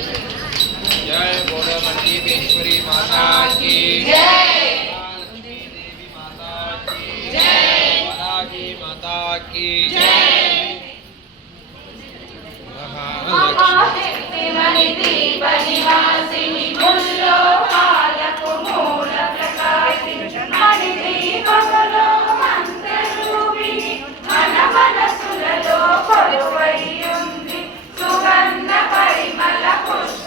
जय बोलो मंडीकेश्वरी माता की जय, लक्ष्मी देवी माता की जय, बालाजी माता की जय। महालक्ष्मी मणिदीप निवासिनी मुल्लोकाలకు మూల ప్రకాశిని మణిదీపములో మంత్రరూపిణి మన మనసులలో కొలువై ఉంది సుగంధ పరిమళ పుష్ప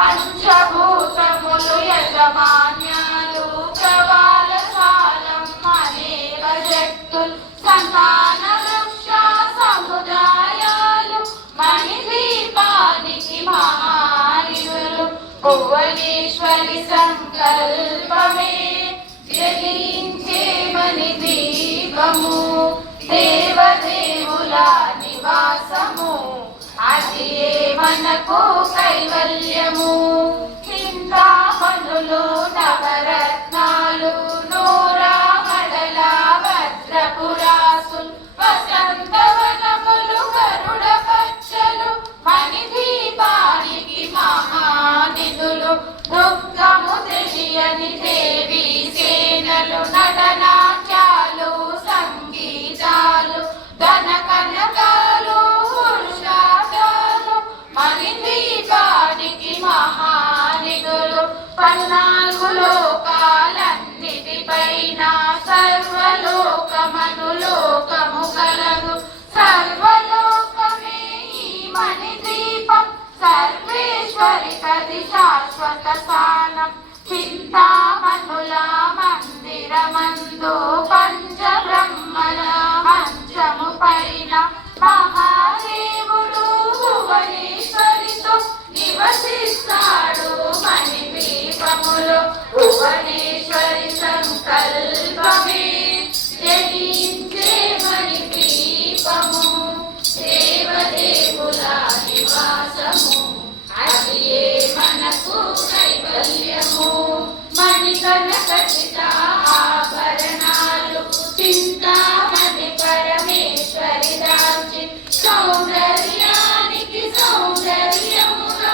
పంచభూతములు యజమాన్యాలు ప్రవాళశాలం అనేక శక్తులు సంతాన వృక్ష సముదాయాలు మణిదీపానికి మహానిధులు భువనేశ్వరి సంకల్పమే జగించే మణిదీపము దేవదేవుల నివాసము అది మనకు కైవల్యము చింతామణులు నవరత్నాలు నూరామడల భద్రపురాసులు వసంతవనములు గరుడ పచ్చలు మణిదీపానికి మహానిధులు దుఃఖము తెలియని దేవి సేనలు నటనాట్యాలు సంగీతాలు ధన కనకాలు పురుషార్థాలు మణిదీపానికి మహానిధులు 14 లోకాలన్నిటిపైన సర్వలోకమనులోకము కలదు సర్వలోకమే ఈ మణిదీపం సర్వేశ్వరి కది శాశ్వత స్థానం చింతామణుల మందిరమందు పంచబ్రహ్మల మంచము పైన మహాదేవుడు భువనేశ్వరితో నివసిస్తాడు మణిదీపములో భువనేశ్వరి సంకల్పమే జనించే మణిదీపము దేవదేవుల నివాసము అది మనకు కైవల్యము మణికనకచిత ఆభరణాలు చింతామణి పరమేశ్వరి దాల్చి సౌందర్యానికి సౌందర్యముగా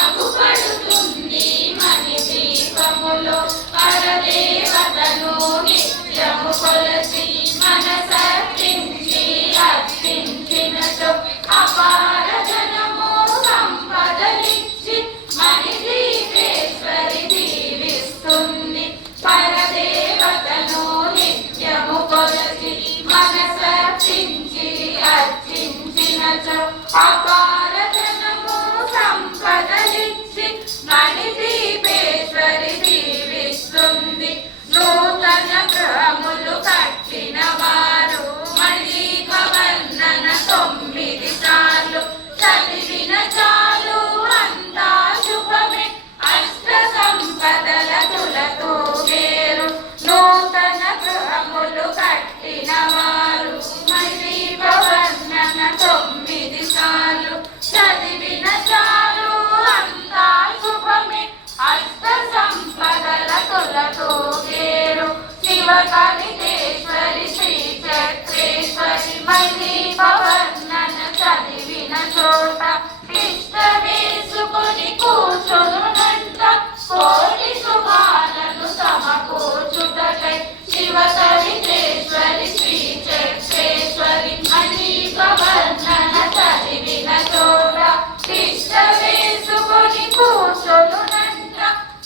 అగుపడుతుంది మణిదీపములో పరదేవతను నిత్యము కొలసి మనసర్పించి అర్పించినతో అపార జనము సంపదలిచ్చి మణిదీపేశ్వరి దీవిస్తుంది పరదేవతను నిత్యము కొలసి మనసర్పించి అర్చించినచో అపార జనము సంపదలిచ్చి మణిదీపేశ్వరి దీవిస్తుంది నూతన గృహములు కట్టిన వారు మణిదీపవర్ణన 9 సార్లు చదివిన చాలు అంతా శుభమే అష్ట సంపదల తులతో వేరు నూతన గృహములు కట్టిన వారు మణిదీపవర్ణన 9 సార్లు చదివిన చాలు అంతా శుభమే అష్ట సంపదల తులతో వేరు శివకవితేశ్వరి శ్రీ చక్రేశ్వరి మణిదీపవర్ణన చదివిన చోట ఇష్ట వేసుకొని కూర్చొనునంట కోటి శుభాలను సమకూర్చుటకై శివకవితేశ్వరి శ్రీ చక్రేశ్వరి మణిదీపవర్ణన చదివిన చోట ఇష్ట వేసుకొని కూర్చొనునంట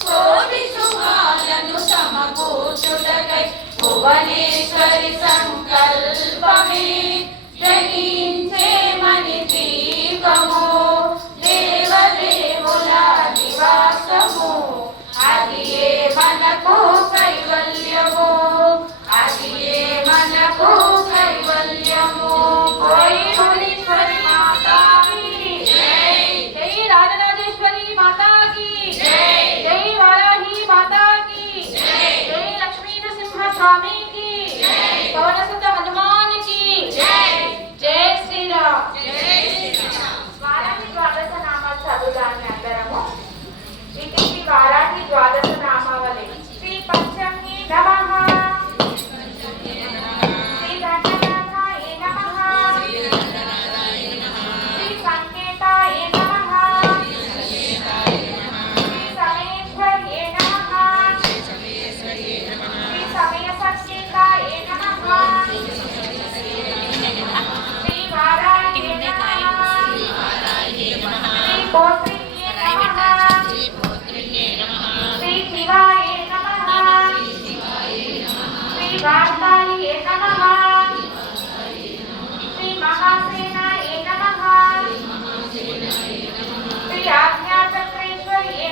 కోటి శుభాలను సమకూర్చుటకై భువనేశ్వరి సంకల్పమే జనించే మణిదీపము దేవదేవుల నివాసము అది మనకు కైవల్యము అది మనకు కైవల్యము ఓయ్ భువనేశ్వరి మాతాకి జై జై రాజరాజేశ్వరి మాతాకి జై జై వారాహి మాతాకి జై జై లక్ష్మీ నరసింహ స్వామికి జై పవనసుత హనుమానికి జై జై శ్రీరామ్ జై శ్రీరామ్ వారాహి ద్వాదశ నామాలు చదువుదాన్ని అందరము వీటికి వారాహి ద్వాదశ నామావళి శ్రీ పంచమి నమః శ్రీ దండనాథాయ నమః శ్రీ సంకేతాయ నమః శ్రీ సమయేశ్వర్యే నమః శ్రీ సమయ సంకేతాయ నమః శ్రీ వారాహి నమః శ్రీ పోత్రికే నమః శ్రీ శివాయ నమః శ్రీ వార్తాయ నమః శ్రీ మహాసేనాయ నమః శ్రీ ఆజ్ఞాచక్రేశ్వర్యే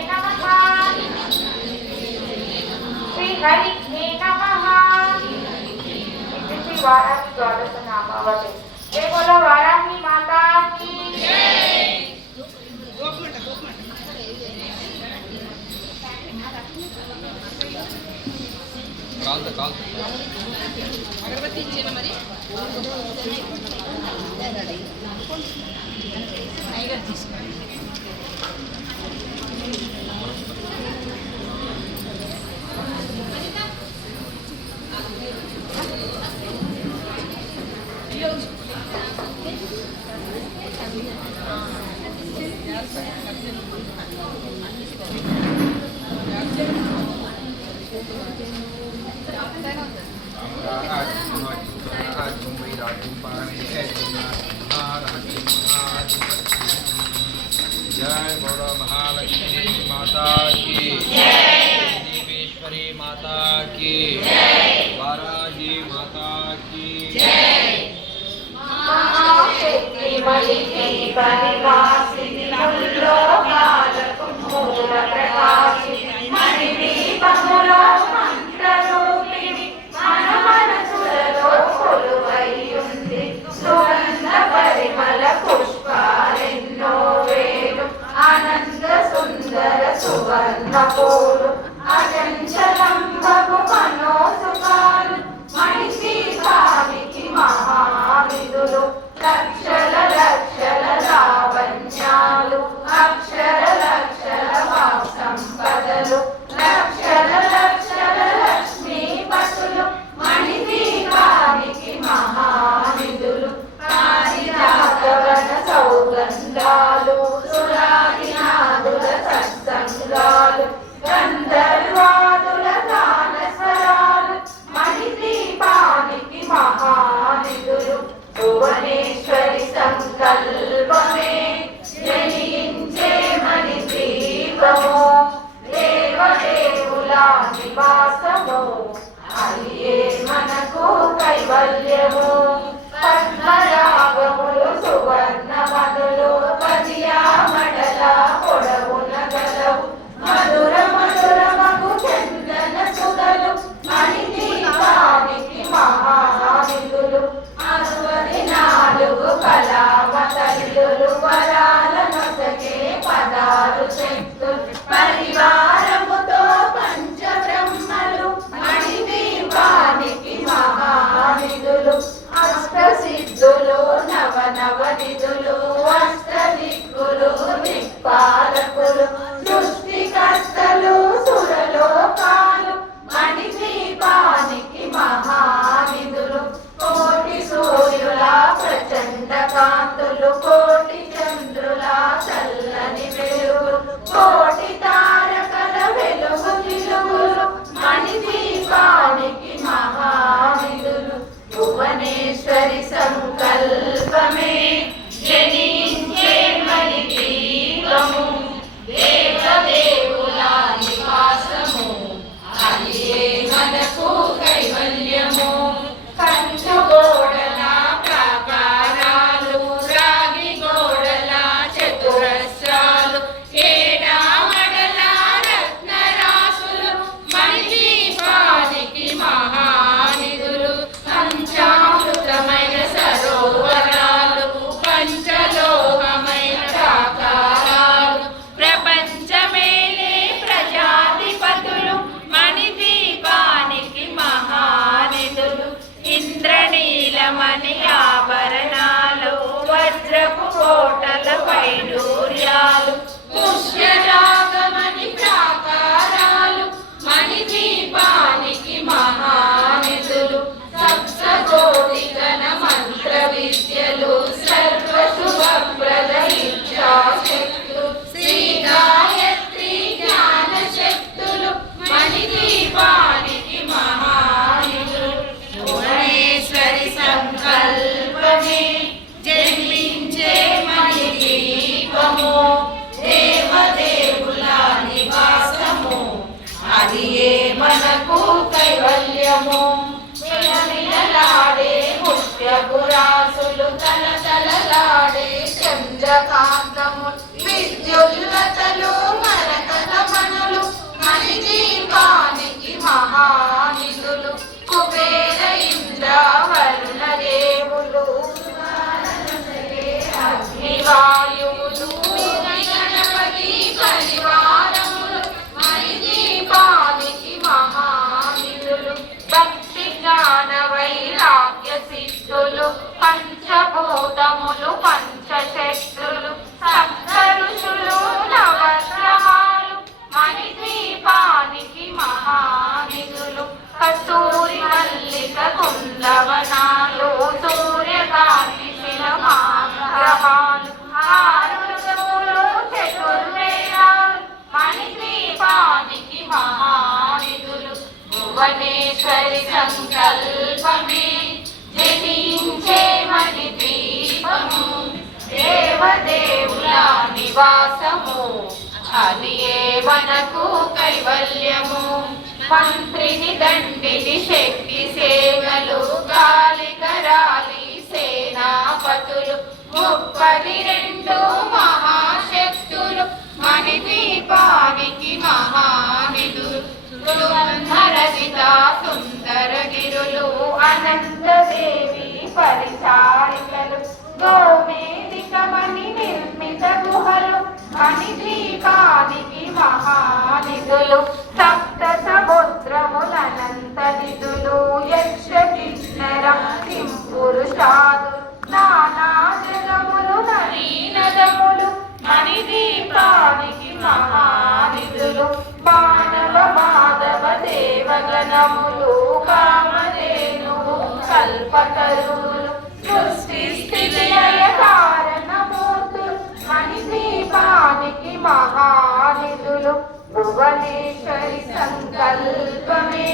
द्वादश नामावली। जय बोलो वाराही माता की అగరబత్తి ఇచ్చేనా మరి जय बोलो महालक्ष्मी माता की देवेश्वरी माता की वाराही माता की महाशक्ति मलिनी परिवासिनी मुल्लोकाలకు మూల ప్రకాశిని మణిదీపములో మంత్రరూపిణి మన మనసులలో కొలువై ఉంది సుగంధ పరిమళ పుష్పాలెన్నో వేలు ఆనంద సుందర సువర్ణ పూలు అచంచలంబగు మనోసుకాలు మణిదీపానికి మహావిధులు లక్షల లక్షల లావణ్యాలు అక్షర లక్షల సంపదలు లక్షల లక్షల లక్ష్మీపతులు మణిదీపానికి మహానిధులు పారిజాతవన సౌగంధాలు సురాదినాదుల సత్సంగాలు గంధర్వాదుల గానస్వరాలు మణిదీపానికి మహానిధులు భువనేశ్వరి సంకల్పమే జనించే మణిదీపము దేవదేవుల నివాసము అయ్యే మనకు కైవల్యము పద్మరాగములు సువర్ణ మధులు పదియా మడల పొడవున గలవు మధుర మధురమగు చందన సుధలు మణిదీపానికి మహానిధులు 64 కళావతల్లులు వరాల నొసగే పదాలు శక్తులు పరివారముతో పంచబ్రహ్మలు మణిదీపానికి మహానిధులు అష్టసిద్ధులు నవనవనిధులు అష్టదిక్కులు దిక్పాలకులు సృష్టికర్తలు సురలోకాలు మణిదీపానికి మహానిధులు కోటి సూర్యుల ప్రచండ కాంతులు కోటి చంద్రుల చల్లని వెలుగులు కోటి తారకల వెలుగు జిలుగులు మణిదీపానికి మహానిధులు భువనేశ్వరి సంకల్పమే జనించే మణిదీపము దేవదేవుల నివాసము అదియే మనకు కైవల్యము కంచు గోడల ప్రాకారాలు రాగి గోడల చతురస్రాలు ఏడామడల రత్నరాసులు మణిదీపానికి మహానిధులు పంచామృతమైన సరోవరాలు పంచలోహమైన ప్రాకారాలు ప్రపంచమేలే ప్రజాధిపతులు మణిదీపానికి మహానిధులు ఇంద్రనీలమణి ఆభరణాలు వజ్రపు కోటల వైడూర్యాలు పుష్యరాగమణి ప్రాకారాలు మణిదీపానికి మహానిధులు సప్తకోటి గణ మంత్ర విద్యలు సర్వ శుభప్రద ఇచ్ఛాశక్తులు శ్రీ గాయత్రి జ్ఞాన శక్తులు మణిదీపానికి మహానిధులు భువనేశ్వరి సంకల్పమే జన్మించే మణిదీపము దేవదేవుల నివాసము అది ఏ మనకు కైవల్యము మిలమిలలాడే ముత్యపురాసులు తలతలలాడే చంద్రకాంతము విద్యుల్లతలు మరకత మణులు మణిదీపానికి మహానిధులు కుబేర ఇంద్ర వరుణ దేవ దేవదేవుల నివాసము అది ఏ మనకు కైవల్యము. మంత్రిని దండిని శక్తి సేనలు గాలి కరాలి సేనాపతులు 32 మహాశక్తులు మణిదీపానికి మహానిధులు సుగంధరజిత సుందరగిరులు అనంతదేవి పరిచారికలు గోమేదికమణి నిర్మిత గుహలు మణిద్వీపానికి మహానిధులు సప్త సముద్రములనంత నిధులు యక్ష కిన్నెర కింపురుషాదులు నానా జగములు నదీనదములు మణిదీపానికి మహానిధులు మానవ మాధవ దేవగణములు కామధేనువు కల్పతరువులు సృష్టి స్థితి లయ కారణమూర్తులు మణిదీపానికి మహానిధులు భువనేశ్వరి సంకల్పమే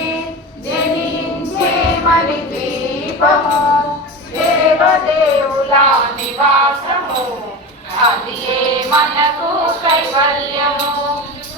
జనించే మణిదీపము దేవదేవుల నివాసము అది ఏ మనకు కైవల్యము.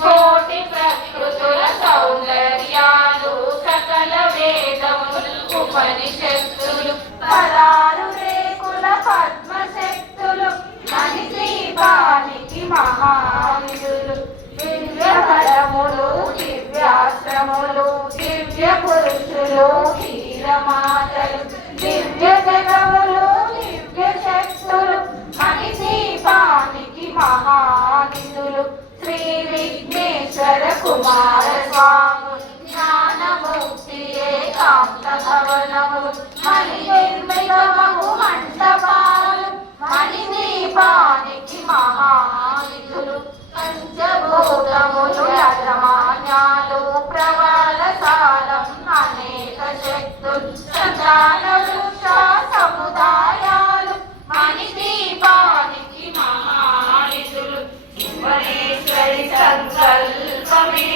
కోటి ప్రకృతుల సౌందర్యాలు సకల వేదములు ఉపనిషత్తులు 16 రేకుల పద్మశక్తులు మణిదీపానికి మహానిధులు దివ్యహరములు దివ్యాశ్రములు దివ్య పురుషులు క్షీరమాతలు దివ్య జగములు దివ్య శక్తులు మణిదీపానికి మహానిధులు శ్రీ విఘ్నేశ్వర కుమార స్వామి జ్ఞానమూర్తి ఏకాంత భవనములు మణి నిర్మితమగు మంటపాలు మణిదీపానికి మహానిధులు పంచభూతములు యజమాన్యాలు ప్రబల సారం అనేక శక్తులు సంతాన వృక్ష సముదాయాలు మణిదీపానికి మహానిధులు భువనేశ్వరి సంకల్పమే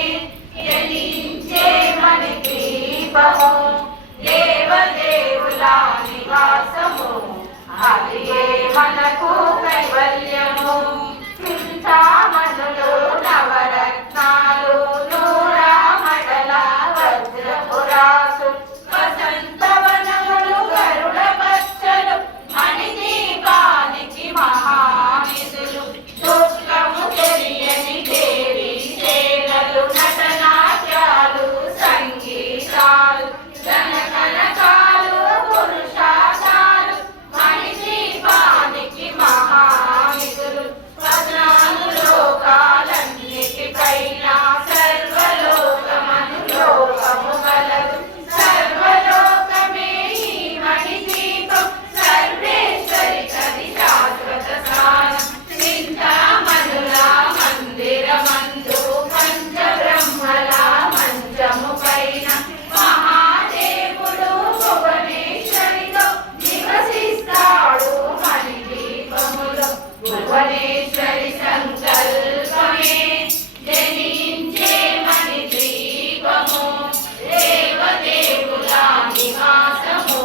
జనించే మణిదీపము దేవదేవుల నివాసము అది ఏ మనకు కైవల్యము. చింతామణులు నవరత్నాలు నూరామడల వజ్రపురాసు వసంతవనములు గరుడ పచ్చలు మణిదీపానికి మహానిధులు దుఃఖము తెలియని దేవి సేనలు నటనాట్యాలు సంగీతాలు జనకనకాలు పురుషాశాలు మణిదీపానికి మహానిధులు 14 లోకాలన్నిటిపైన సర్వలోకమను లోకము గలదు సర్వలోకమే ఈ మణిదీపం సర్వేశ్వరి కది శాశ్వత స్థానం చింతామణుల మందిరమందు పంచబ్రహ్మల మంచము పైన మహాదేవుడు భువనేశ్వరితో నివసిస్తాడు మణిదీపములో భువనేశ్వరి సంకల్పమే జనించే మణిదీపము దేవదేవుల నివాసము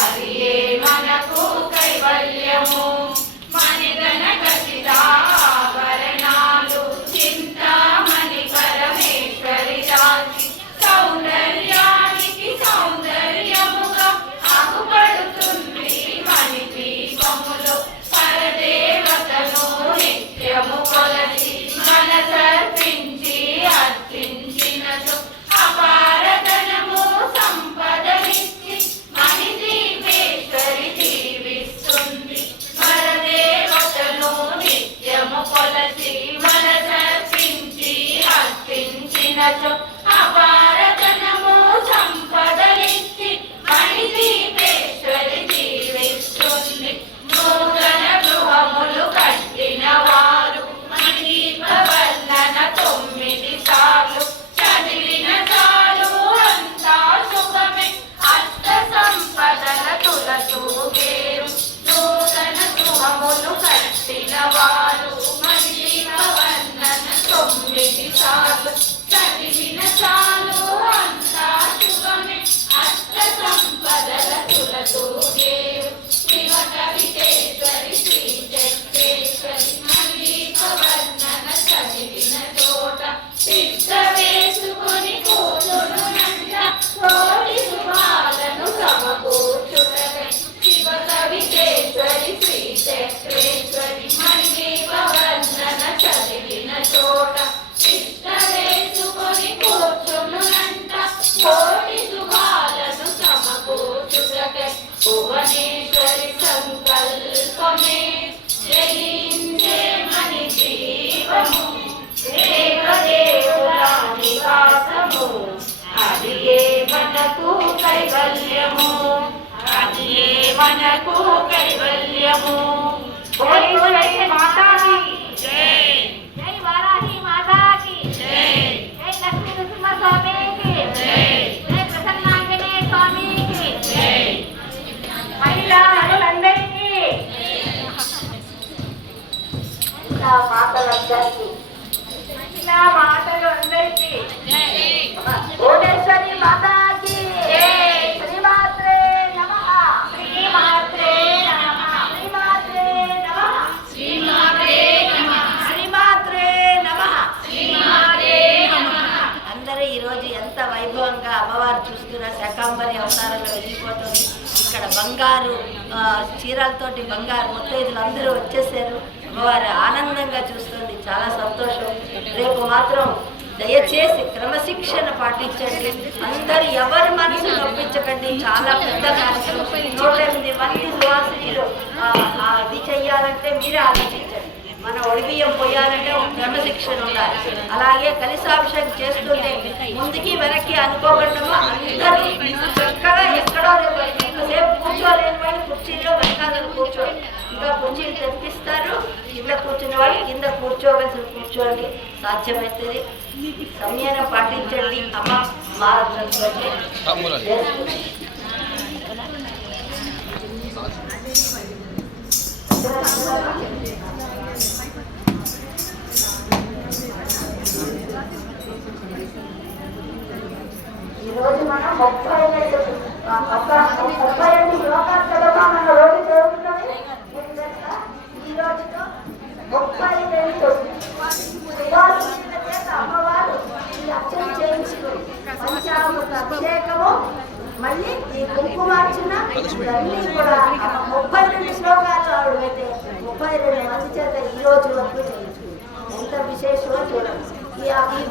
అది ఏ మనకు కైవల్యము. మణిగణ ఖచ్చితాభరణాలు చింతామణి పరమేశ్వరి రాజి సౌందర్యానికి సౌందర్యముగా అగుపడుతుంది మణిదీపములో పరదేవతను నిత్యము కొలచి మనసర్పించి అర్పించినచో అపారధనము సంపదనిచ్చి మణిదీపేశ్వరి దీవిస్తుంది. పరదేవతను నిత్యము కొలచి మనసర్పించి అర్పించినచో అపారధనము సంపదనిచ్చి మణిదీపేశ్వరి దీవిస్తుంది. నూతన గృహములు కట్టిన వారు మణిదీప వర్ణన 9 సార్లు చదివిన చాలు అంతా సుఖమే అష్ట సంపదల తులతూగేరు. నూతన గృహములు కట్టిన వారు మణిదీప వర్ణన 9 సార్లు చదివిన చాలు అంతా సుఖమే అష్ట సంపదల తులతూగేరు. శివ కవితేశ్వరి శ్రీ చక్రేశ్వరి మనకు కైవల్యము. జై మాతా की జై जय वाराही माता की జై जय लक्ष्मी नृसिंह स्वामी की జై जय प्रसन्नांजनेय स्वामी की జై महिला मनुలందరికీ महिला మాతలందరికీ महिला మాతలందరికీ భువనేశ్వరి మాతా की శ్రీమాత్రే నమః శ్రీమాత్రే నమః శ్రీమాత్రే నమః శ్రీమాత్రే నమః శ్రీమాత్రే నమః. శ్రీమాత్రే నమః. అందరూ ఈరోజు ఎంత వైభవంగా అమ్మవారు చూస్తున్న శాకాంబరి అవతారంలో వెళ్ళిపోతుంది. ఇక్కడ బంగారు చీరలతోటి బంగారు ముత్తైదులు అందరూ వచ్చేసారు. అమ్మవారు ఆనందంగా చూస్తుంది, చాలా సంతోషం. రేపు మాత్రం దయచేసి క్రమశిక్షణ పాటించండి. అందరూ ఎవరి మనసు నొప్పించకండి. చాలా పెద్ద కార్యక్రమం, 108 మంది సువాసినులు అది చెయ్యాలంటే మీరే ఆలోచించండి. మన ఒడిబియ్యం పోయాలంటే ఒక క్రమశిక్షణ ఉండాలి. అలాగే కలిసాభిషేకం చేస్తుంటే ముందుకి వెనక్కి అనుకోకుండా అందరూ చక్కగా ఎక్కడో సేపు కూర్చోలేని వాళ్ళు కుర్చీలో వెనకాల కూర్చోండి. ఇంకా కుర్చీలు తెప్పిస్తారు. కింద కూర్చున్న వాళ్ళు కింద కూర్చోవలసి కూర్చోండి. సాధ్యమవుతుంది. సమయాన్ని పాటించండి. అమ్మ మార్గంలోకి ఈరోజు మనం 32 శ్లోకాలు చదవగా మన రోజు చదువుతున్నది. ఈ రోజుతో 32 శివాలయాల చేత అమ్మవారు ఈ అర్చన చేయించుకుని పంచామృత అభిషేకము, మళ్ళీ ఈ కుంకుమార్చన ఇవన్నీ కూడా 32 శ్లోకాలు ఆవిడైతే 32 మంది చేత ఈ రోజు వరకు చేయించుకుంది. ఎంత విశేషమో చూడండి. ఈ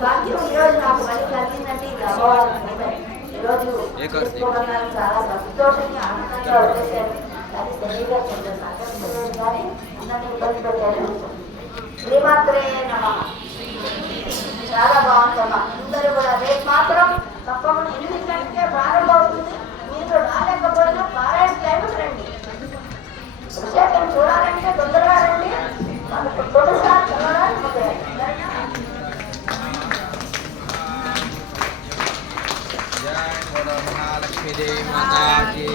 భాగ్యం ఈరోజు నాకు మళ్ళీ కలిగిందంటే ఇది అమ్మవారు ఈరోజు చేసుకోవడానికి చాలా సంతోషంగా ఆనందంగా వచ్చేసారు. కానీ శరీరం కొంచెం సంకల్పలేదు, కానీ అందరినీ ఇబ్బంది పెట్టారు. శ్రీమాత్రే నమః. చాలా బాగుందమ్మా. అందరూ కూడా రేపు మాత్రం తప్పకుండా 8 గంటలకే ప్రారంభమవుతుంది. మీరు రాలేకపోయినా పారాయణ టైంకి రండి. అభిషేకం చూడాలంటే తొందరగా రండి. మనకు తొలిసారి చదవడానికి जय महालक्ष्मी देवी माता की